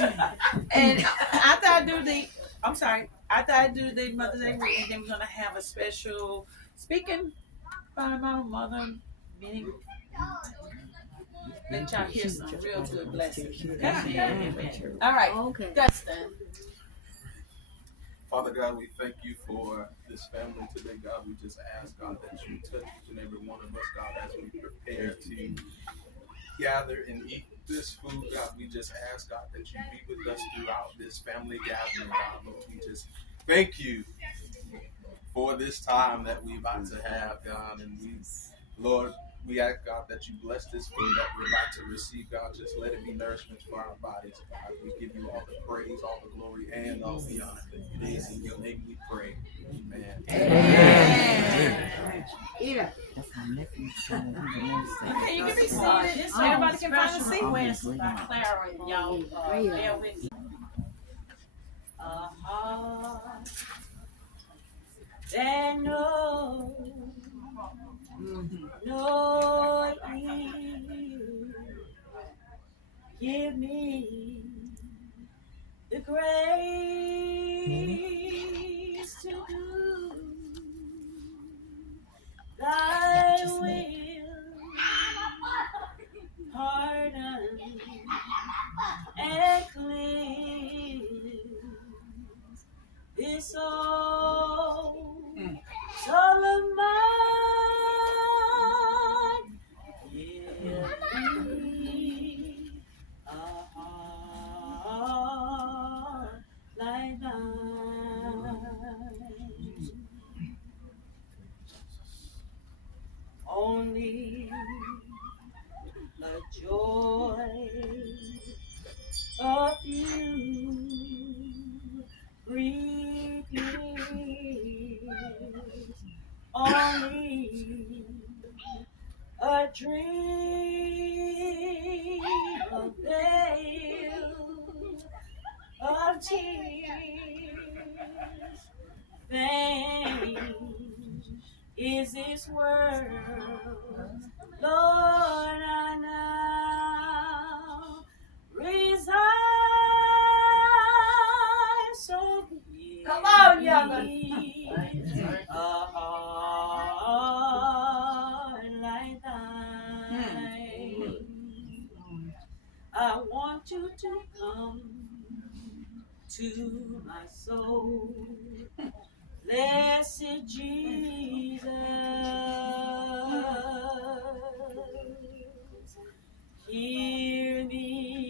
And after I do the, I'm sorry, after I do the Mother's Day reading, then we're gonna have a special speaking by my mother, meaning let y'all hear some real good blessings. Amen. All right, Okay. Dustin. Father God, we thank you for this family today, God. We just ask, God, that you touch each and every one of us, God, as we prepare to gather and eat this food, God. We just ask, God, that you be with us throughout this family gathering, God. Lord, we just thank you for this time that we about to have, God. And we, Lord, we ask, God, that you bless this food that we're about to receive, God. Just let it be nourishment for our bodies, God. We give you all the praise, all the glory, and all the honor. It is in your name we pray. Amen. Amen. Yeah. Okay, you can be seated. So everybody can find a seat. Clara, y'all, bear with me. A heart that knows no evil. Give me the grace to do thy will, pardon and cleanse this soul of mine. Give me a heart like thine. Only the joy of you repeats. Only a dream of veil of tears. Vain is this world, Lord, I now resign. So Come on, young. a heart like thine. I want you to come to my soul, blessed Jesus. Hear me